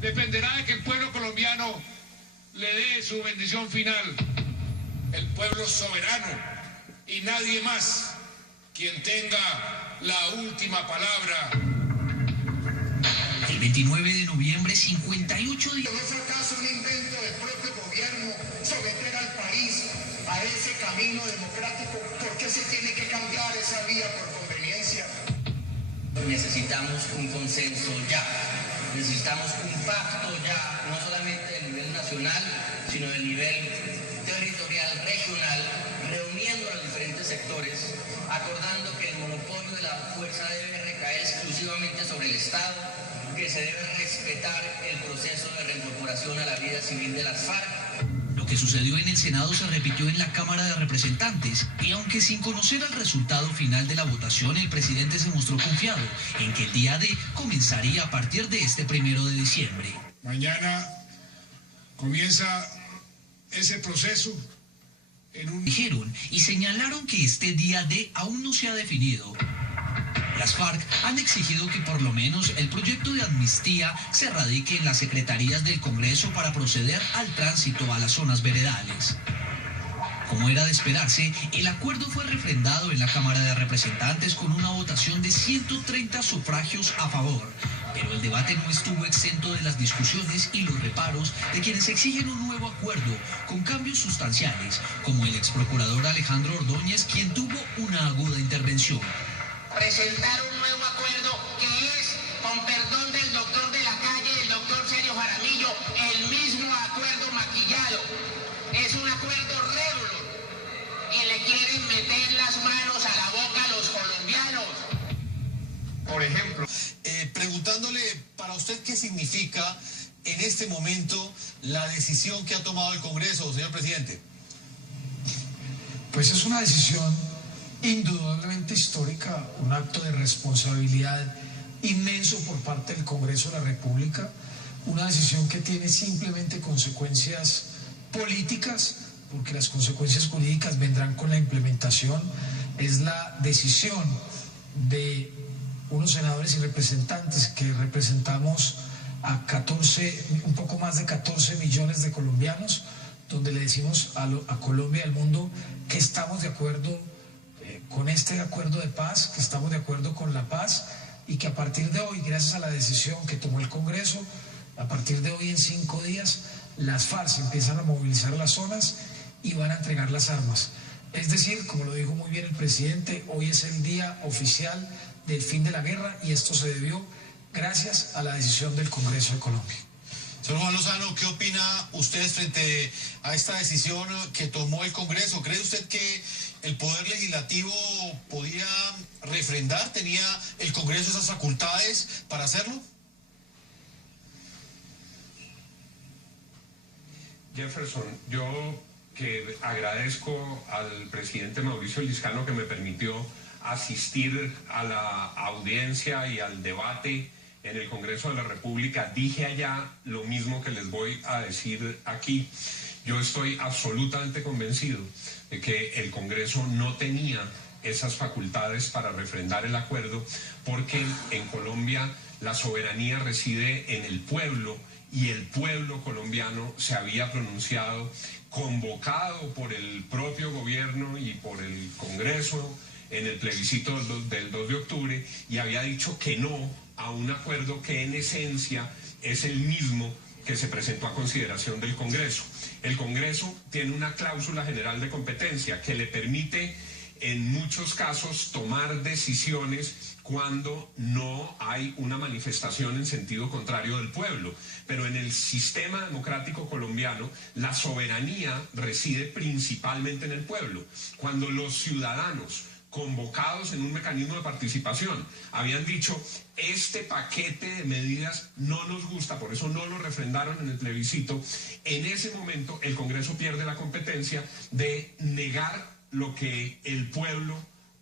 Dependerá de que el pueblo colombiano le dé su bendición final. El pueblo soberano y nadie más quien tenga la última palabra. El 29 de noviembre, 58 días. ¿No fue acaso un invento del propio gobierno someter al país a ese camino democrático? ¿Por qué se tiene que cambiar esa vía por conveniencia? Necesitamos un consenso ya, necesitamos un pacto ya, no solamente a nivel nacional, sino a nivel territorial, regional, reuniendo a los diferentes sectores, acordando que el monopolio de la fuerza debe recaer exclusivamente sobre el Estado, que se debe respetar el proceso de reincorporación a la vida civil de las FARC. Lo que sucedió en el Senado se repitió en la Cámara de Representantes y aunque sin conocer el resultado final de la votación, el presidente se mostró confiado en que el día D comenzaría a partir de este 1 de diciembre. Mañana comienza ese proceso Dijeron y señalaron que este día D aún no se ha definido. Las FARC han exigido que por lo menos el proyecto de amnistía se radique en las secretarías del Congreso para proceder al tránsito a las zonas veredales. Como era de esperarse, el acuerdo fue refrendado en la Cámara de Representantes con una votación de 130 sufragios a favor, pero el debate no estuvo exento de las discusiones y los reparos de quienes exigen un nuevo acuerdo con cambios sustanciales, como el exprocurador Alejandro Ordóñez, quien tuvo una aguda intervención. Presentar un nuevo acuerdo que es, con perdón del doctor de la calle, el doctor Sergio Jaramillo, el mismo acuerdo maquillado. Es un acuerdo rédulo y le quieren meter las manos a la boca a los colombianos. por ejemplo. Preguntándole para usted qué significa en este momento la decisión que ha tomado el Congreso, señor presidente. Pues es una decisión indudablemente histórica, un acto de responsabilidad inmenso por parte del Congreso de la República, una decisión que tiene simplemente consecuencias políticas, porque las consecuencias jurídicas vendrán con la implementación. Es la decisión de unos senadores y representantes que representamos a un poco más de 14 millones de colombianos, donde le decimos a Colombia y al mundo que estamos de acuerdo con este acuerdo de paz, que estamos de acuerdo con la paz y que a partir de hoy, gracias a la decisión que tomó el Congreso, a partir de hoy en 5 días, las FARC empiezan a movilizar las zonas y van a entregar las armas. Es decir, como lo dijo muy bien el presidente, hoy es el día oficial del fin de la guerra y esto se debió gracias a la decisión del Congreso de Colombia. Señor Juan Lozano, ¿qué opina usted frente a esta decisión que tomó el Congreso? ¿Cree usted que el Poder Legislativo podía refrendar? ¿Tenía el Congreso esas facultades para hacerlo? Jefferson, yo que agradezco al presidente Mauricio Liscano que me permitió asistir a la audiencia y al debate en el Congreso de la República, dije allá lo mismo que les voy a decir aquí. Yo estoy absolutamente convencido de que el Congreso no tenía esas facultades para refrendar el acuerdo, porque en Colombia la soberanía reside en el pueblo y el pueblo colombiano se había pronunciado, convocado por el propio gobierno y por el Congreso en el plebiscito del 2 de octubre, y había dicho que no a un acuerdo que en esencia es el mismo que se presentó a consideración del Congreso. El Congreso tiene una cláusula general de competencia que le permite en muchos casos tomar decisiones cuando no hay una manifestación en sentido contrario del pueblo. Pero en el sistema democrático colombiano, la soberanía reside principalmente en el pueblo. Cuando los ciudadanos convocados en un mecanismo de participación habían dicho: este paquete de medidas no nos gusta, por eso no lo refrendaron en el plebiscito, en ese momento el Congreso pierde la competencia de negar lo que el pueblo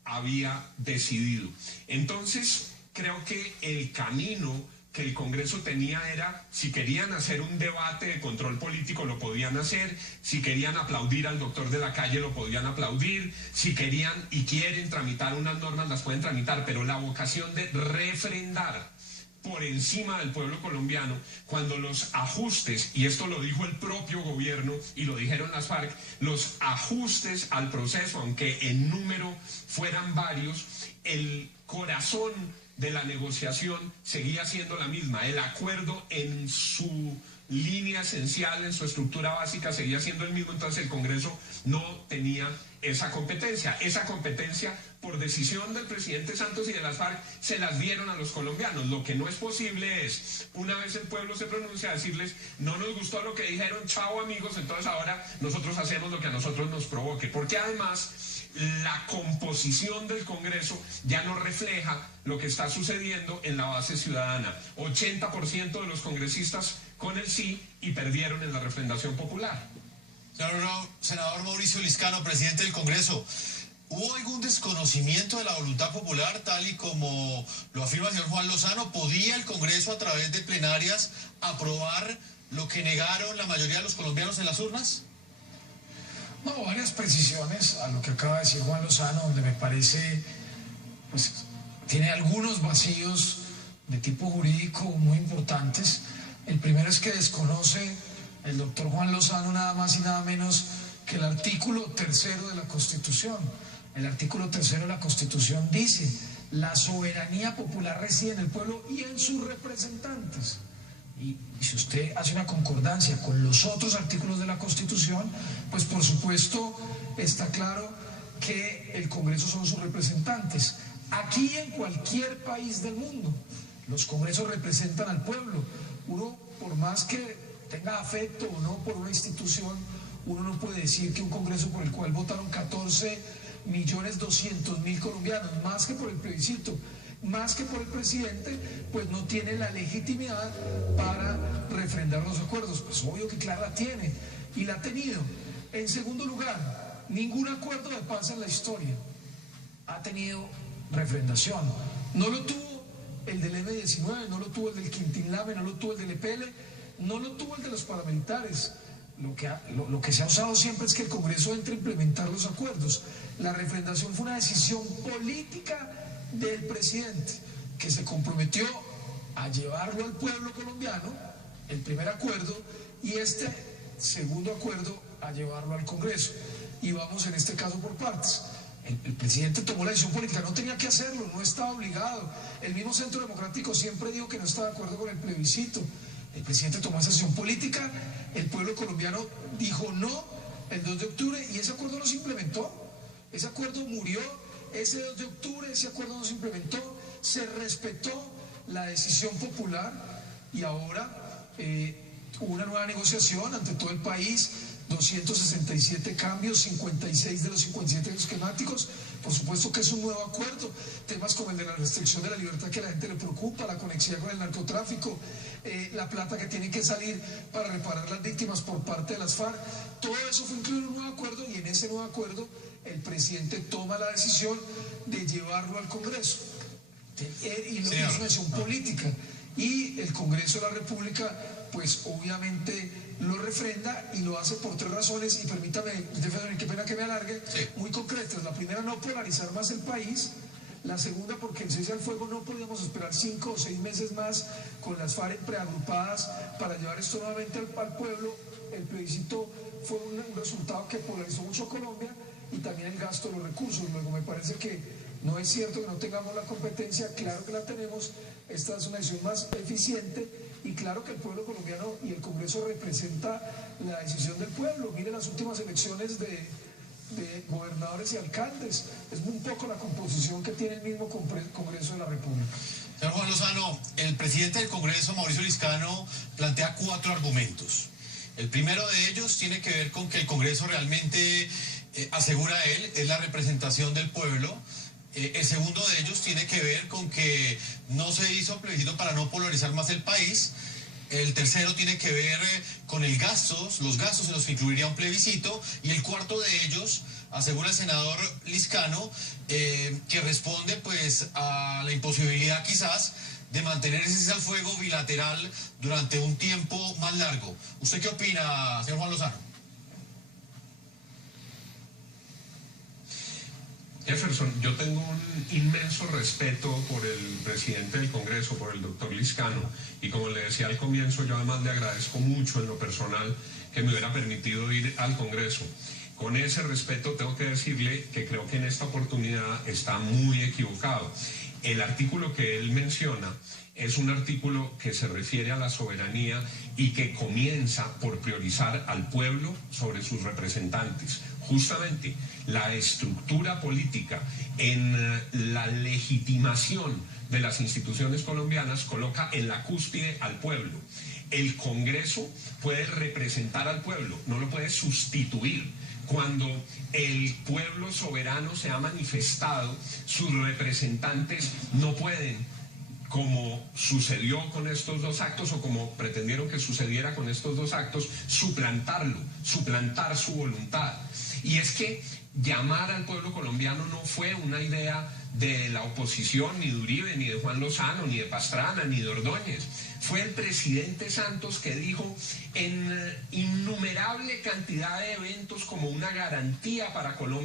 había decidido. Entonces, creo que el camino que el Congreso tenía era, si querían hacer un debate de control político, lo podían hacer; si querían aplaudir al doctor de la calle, lo podían aplaudir; si querían y quieren tramitar unas normas, las pueden tramitar, pero la vocación de refrendar por encima del pueblo colombiano, cuando los ajustes, y esto lo dijo el propio gobierno y lo dijeron las FARC, los ajustes al proceso, aunque en número fueran varios, el corazón de la negociación seguía siendo la misma. El acuerdo en su línea esencial, en su estructura básica, seguía siendo el mismo. Entonces el Congreso no tenía esa competencia. Esa competencia, por decisión del presidente Santos y de las FARC, se las dieron a los colombianos. Lo que no es posible es, una vez el pueblo se pronuncia, decirles: no nos gustó lo que dijeron, chao amigos, entonces ahora nosotros hacemos lo que a nosotros nos provoque. Porque además la composición del Congreso ya no refleja lo que está sucediendo en la base ciudadana. 80% de los congresistas con el sí, y perdieron en la refrendación popular. Senador Mauricio Liscano, presidente del Congreso, ¿hubo algún desconocimiento de la voluntad popular, tal y como lo afirma el señor Juan Lozano? ¿Podía el Congreso, a través de plenarias, aprobar lo que negaron la mayoría de los colombianos en las urnas? No, varias precisiones a lo que acaba de decir Juan Lozano, donde me parece, pues, tiene algunos vacíos de tipo jurídico muy importantes. El primero es que desconoce el doctor Juan Lozano nada más y nada menos que el artículo 3º de la Constitución. El artículo 3º de la Constitución dice: la soberanía popular reside en el pueblo y en sus representantes. Y si usted hace una concordancia con los otros artículos de la Constitución, pues por supuesto está claro que el Congreso son sus representantes. Aquí, en cualquier país del mundo, los congresos representan al pueblo. Uno, por más que tenga afecto o no por una institución, uno no puede decir que un congreso por el cual votaron 14.200.000 colombianos, más que por el plebiscito, más que por el presidente, pues no tiene la legitimidad para refrendar los acuerdos. Pues obvio que claro la tiene, y la ha tenido. En segundo lugar, ningún acuerdo de paz en la historia ha tenido refrendación. No lo tuvo el del M-19, no lo tuvo el del Quintín-Lame, no lo tuvo el del EPL, no lo tuvo el de los paramilitares. Lo que se ha usado siempre es que el Congreso entre a implementar los acuerdos. La refrendación fue una decisión política del presidente, que se comprometió a llevarlo al pueblo colombiano, el primer acuerdo, y este segundo acuerdo a llevarlo al Congreso. Y vamos en este caso por partes. El presidente tomó la decisión política, no tenía que hacerlo, no estaba obligado. El mismo Centro Democrático siempre dijo que no estaba de acuerdo con el plebiscito. El presidente tomó esa decisión política, el pueblo colombiano dijo no el 2 de octubre y ese acuerdo no se implementó. Ese acuerdo murió ese 2 de octubre, ese acuerdo no se implementó, se respetó la decisión popular y ahora hubo una nueva negociación ante todo el país. 267 cambios, 56 de los 57 esquemáticos. Por supuesto que es un nuevo acuerdo. Temas como el de la restricción de la libertad, que a la gente le preocupa, la conexión con el narcotráfico, la plata que tiene que salir para reparar las víctimas por parte de las FARC. Todo eso fue incluido en un nuevo acuerdo, y en ese nuevo acuerdo el presidente toma la decisión de llevarlo al Congreso. Y lo que es una decisión política. Y el Congreso de la República, pues obviamente lo refrenda, y lo hace por 3 razones, y permítame, qué pena que me alargue, muy concretas. La primera, no polarizar más el país. La segunda, porque el cese al fuego no podíamos esperar 5 o 6 meses más con las FARC preagrupadas para llevar esto nuevamente al pueblo. El plebiscito fue un resultado que polarizó mucho a Colombia, y también el gasto de los recursos. Luego, me parece que no es cierto que no tengamos la competencia, claro que la tenemos. Esta es una decisión más eficiente, y claro que el pueblo colombiano y el Congreso representa la decisión del pueblo. Mire las últimas elecciones de gobernadores y alcaldes, es un poco la composición que tiene el mismo Congreso de la República. Señor Juan Lozano, el presidente del Congreso, Mauricio Liscano, plantea 4 argumentos. El primero de ellos tiene que ver con que el Congreso realmente, asegura él, es la representación del pueblo. El segundo de ellos tiene que ver con que no se hizo plebiscito para no polarizar más el país. El tercero tiene que ver con los gastos en los que incluiría un plebiscito. Y el cuarto de ellos, asegura el senador Liscano, que responde pues a la imposibilidad quizás de mantener ese cese al fuego bilateral durante un tiempo más largo. ¿Usted qué opina, señor Juan Lozano? Jefferson, yo tengo un inmenso respeto por el presidente del Congreso, por el doctor Lizcano, y como le decía al comienzo, yo además le agradezco mucho en lo personal que me hubiera permitido ir al Congreso. Con ese respeto tengo que decirle que creo que en esta oportunidad está muy equivocado. El artículo que él menciona es un artículo que se refiere a la soberanía y que comienza por priorizar al pueblo sobre sus representantes. Justamente la estructura política en la legitimación de las instituciones colombianas coloca en la cúspide al pueblo. El Congreso puede representar al pueblo, no lo puede sustituir. Cuando el pueblo soberano se ha manifestado, sus representantes no pueden, como sucedió con estos dos actos o como pretendieron que sucediera con estos dos actos, suplantarlo, suplantar su voluntad. Y es que llamar al pueblo colombiano no fue una idea de la oposición, ni de Uribe, ni de Juan Lozano, ni de Pastrana, ni de Ordóñez. Fue el presidente Santos que dijo en innumerable cantidad de eventos como una garantía para Colombia.